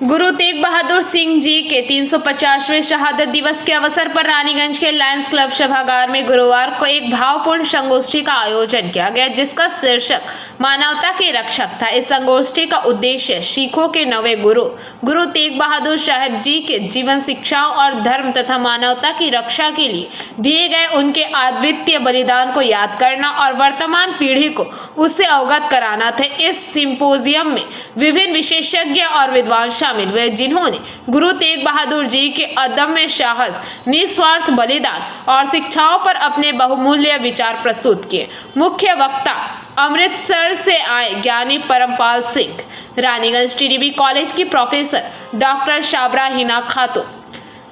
गुरु तेग बहादुर सिंह जी के 350वें शहादत दिवस के अवसर पर रानीगंज के लायंस क्लब सभागार में गुरुवार को एक भावपूर्ण संगोष्ठी का आयोजन किया गया, जिसका शीर्षक मानवता के रक्षक था। इस संगोष्ठी का उद्देश्य सिखों के नवे गुरु गुरु तेग बहादुर साहब जी के जीवन, शिक्षाओं और धर्म तथा मानवता की रक्षा के लिए दिए गए उनके अद्वितीय बलिदान को याद करना और वर्तमान पीढ़ी को उससे अवगत कराना थे। इस सिंपोजियम में विभिन्न विशेषज्ञ और विद्वान शामिल हुए, जिन्होंने गुरु तेग बहादुर जी के अदम्य साहस, निस्वार्थ बलिदान और शिक्षाओं पर अपने बहुमूल्य विचार प्रस्तुत किए। मुख्य वक्ता अमृतसर से आए ज्ञानी परमपाल सिंह, रानीगंज टीडीबी कॉलेज की प्रोफेसर डॉक्टर शाबरा हिना खातून,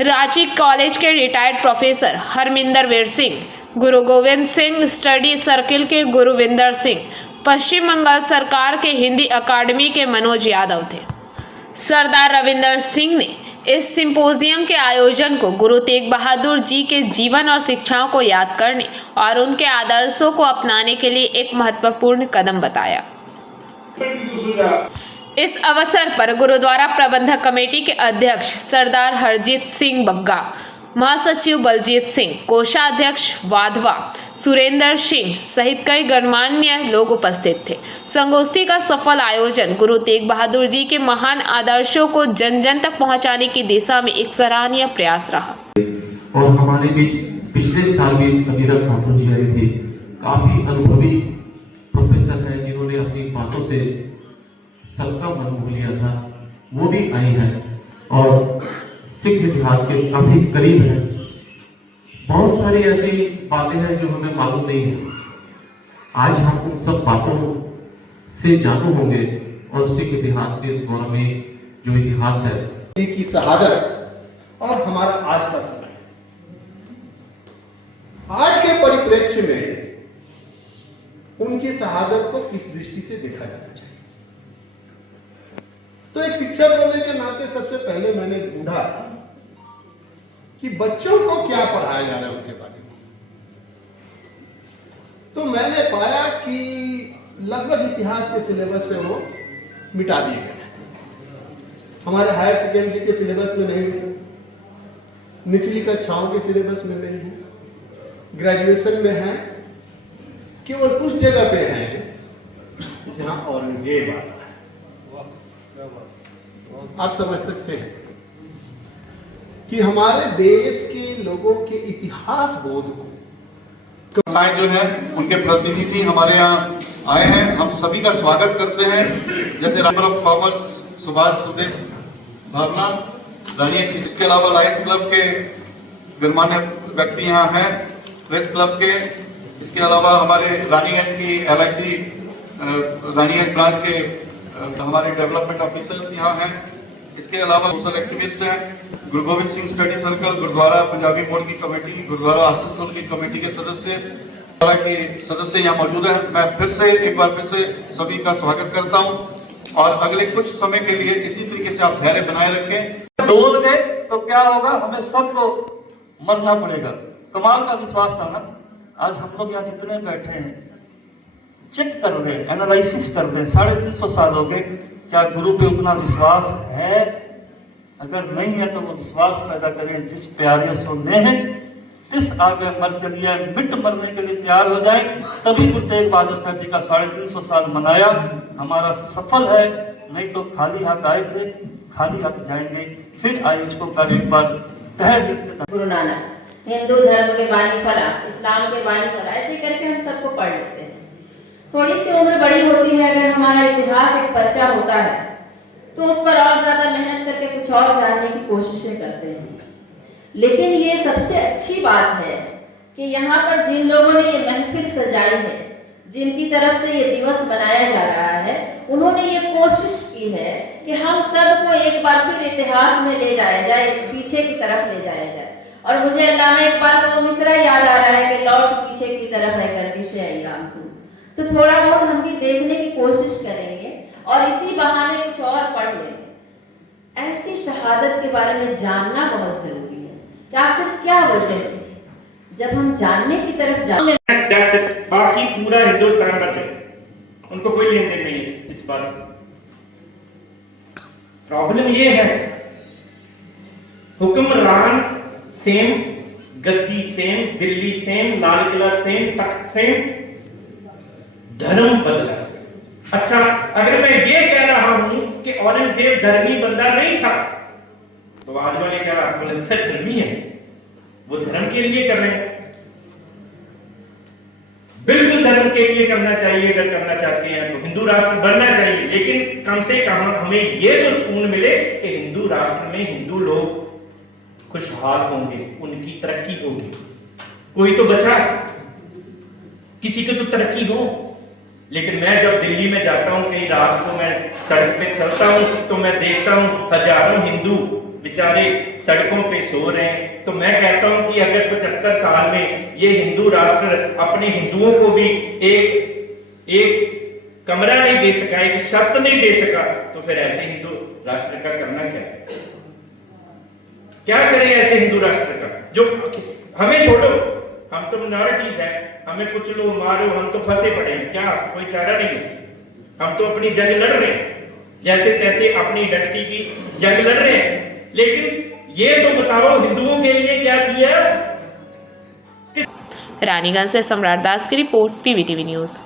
रांची कॉलेज के रिटायर्ड प्रोफेसर हरमिंदर वीर सिंह, गुरु गोविंद सिंह स्टडी सर्किल के गुरुविंदर सिंह, पश्चिम बंगाल सरकार के हिंदी अकादमी के मनोज यादव थे। सरदार रविंदर सिंह ने इस सिंपोजियम के आयोजन को गुरु तेग बहादुर जी के जीवन और शिक्षाओं को याद करने और उनके आदर्शों को अपनाने के लिए एक महत्वपूर्ण कदम बताया। इस अवसर पर गुरुद्वारा प्रबंधक कमेटी के अध्यक्ष सरदार हरजीत सिंह बग्गा, महासचिव बलजीत सिंह, कोषाध्यक्ष वाधवा सुरेंद्र सिंह सहित कई गणमान्य लोग उपस्थित थे। संगोष्ठी का सफल आयोजन गुरु तेग बहादुर जी के महान आदर्शों को जन जन तक पहुंचाने की दिशा में एक सराहनीय प्रयास रहा। और हमारे बीच पिछले साल भी समीरा खातून जी आई थी, काफी अनुभवी प्रोफेसर हैं, जिन्होंने अपनी बातों से सबका मन मोह लिया था। वो भी आई है और सिख इतिहास के काफी करीब है। बहुत सारी ऐसी बातें हैं जो हमें मालूम नहीं है। आज हम उन सब बातों से जानू होंगे और सिख इतिहास के इस गौरवमयी जो इतिहास है की शहादत और हमारा आज का समय, आज के परिप्रेक्ष्य में उनकी शहादत को किस दृष्टि से देखा जाना चाहिए। तो एक शिक्षक होने के नाते सबसे पहले मैंने ढूंढा कि बच्चों को क्या पढ़ाया जा रहा है उनके बारे में। तो मैंने पाया कि लगभग इतिहास के सिलेबस से वो मिटा दिए गए। हमारे हायर सेकेंडरी के सिलेबस में नहीं है, निचली कक्षाओं के सिलेबस में नहीं है, ग्रेजुएशन में है, केवल उस जगह पे है जहां औरंगजेब आता है। आप समझ सकते हैं कि हमारे देश के लोगों के इतिहास बोध को जो है उनके प्रतिनिधि हमारे यहाँ आए हैं, हम सभी का स्वागत करते हैं। जैसे number of commerce Subhash Sudesh Bhavna Rani, इसके अलावा लायंस क्लब के गणमान्य व्यक्ति यहाँ हैं, प्रेस क्लब के, इसके अलावा हमारे रानीगंज की LIC रानीगंज ब्रांच के हमारे डेवलपमेंट ऑफिसर्स यहाँ हैं। इसके अलावा सोशल एक्टिविस्ट हैं, गुरु गोविंद सिंह स्टडी सर्कल, गुरुद्वारा पंजाबी मोड़ की कमेटी, गुरुद्वारा आसनसोल की कमेटी के सदस्य यहाँ मौजूद हैं। मैं फिर से सभी का स्वागत करता हूँ और अगले कुछ समय के लिए इसी तरीके से आप धैर्य बनाए रखें। डोल गए तो क्या होगा, हमें सबको मरना पड़ेगा। कमाल का विश्वास था ना। आज हम लोग यहाँ जितने बैठे हैं चेक कर रहे, एनालिसिस कर रहे, 350 साल हो गए, क्या गुरु पे उतना विश्वास है? अगर नहीं है तो वो विश्वास पैदा करें। जिस प्यारे सोने हैं तिस आगे मर चलिए, मिट मरने के लिए तैयार हो जाए। तभी गुरु तेग बहादुर साहब जी का 350 साल मनाया हमारा सफल है। नहीं तो खाली हाथ आए थे, खाली हाथ जाएंगे। फिर आयोजकों का एक बार तहे दिल से गुरु नानक, हिंदू धर्म के बानी फला, इस्लाम के बानी फला, ऐसे करके हम सबको पढ़ लेते हैं। थोड़ी सी उम्र बड़ी होती है, अगर हमारा इतिहास एक पर्चा होता है तो उस पर और ज्यादा मेहनत करके कुछ और जानने की कोशिशें करते हैं। लेकिन ये सबसे अच्छी बात है कि यहाँ पर जिन लोगों ने ये महफिल सजाई है, जिनकी तरफ से ये दिवस मनाया जा रहा है, उन्होंने ये कोशिश की है कि हम सबको एक बार फिर इतिहास में ले जाया जाए, पीछे की तरफ ले जाया जाए। और मुझे अल्लामा इकबाल का वो मिसरा याद आ रहा है कि लौट पीछे की तरफ है गर्दिश अय्याम को। तो थोड़ा बहुत हम भी देखने की कोशिश करेंगे और इसी बहाने कुछ और पढ़ लेंगे। ऐसी शहादत के बारे में जानना बहुत जरूरी है कि आखिर क्या वजह थी। जब हम जानने की तरफ बाकी पूरा हिंदुस्तान बचे, उनको कोई लेन देन नहीं है इस बात से। प्रॉब्लम ये है, हुक्मरान सेम, गद्दी same, Delhi same, Lal Qila same, तख्त सेम, धर्म बदला सेम। अच्छा, अगर मैं ये कह रहा हूं कि औरंगजेब धर्मी बंदा नहीं था, तो आज वाले क्या आपको लगता है धर्मी है? वो धर्म के लिए कर रहे हैं। बिल्कुल धर्म के लिए करना चाहिए, अगर करना चाहते हैं तो हिंदू राष्ट्र बनना चाहिए, लेकिन कम से कम हमें ये तो सुकून मिले कि हिंदू राष्ट्र में हिंदू लोग खुशहाल होंगे, उनकी तरक्की होगी। कोई तो बचा, किसी को तो तरक्की हो। लेकिन मैं जब दिल्ली में जाता हूं, कई रात को मैं सड़क पे चलता हूं, तो मैं देखता हूं हजारों हिंदू बेचारे सड़कों पे सो रहे हैं। तो मैं कहता हूं कि अगर 75 साल में ये हिंदू राष्ट्र अपने हिंदुओं को भी एक कमरा नहीं दे सका, एक छत नहीं दे सका, तो फिर ऐसे हिंदू राष्ट्र का करना क्या करें ऐसे हिंदू राष्ट्र का? जो हमें छोड़ो, हम तो मिनॉरिटीज है, हमें कुछ लो मारो, हम तो फंसे पड़े हैं, क्या कोई चारा नहीं? हम तो अपनी जंग लड़ रहे हैं, जैसे तैसे अपनी आइडेंटिटी की जंग लड़ रहे हैं। लेकिन ये तो बताओ हिंदुओं के लिए क्या किया? रानीगंज से सम्राट दास की रिपोर्ट, पीवीटीवी न्यूज।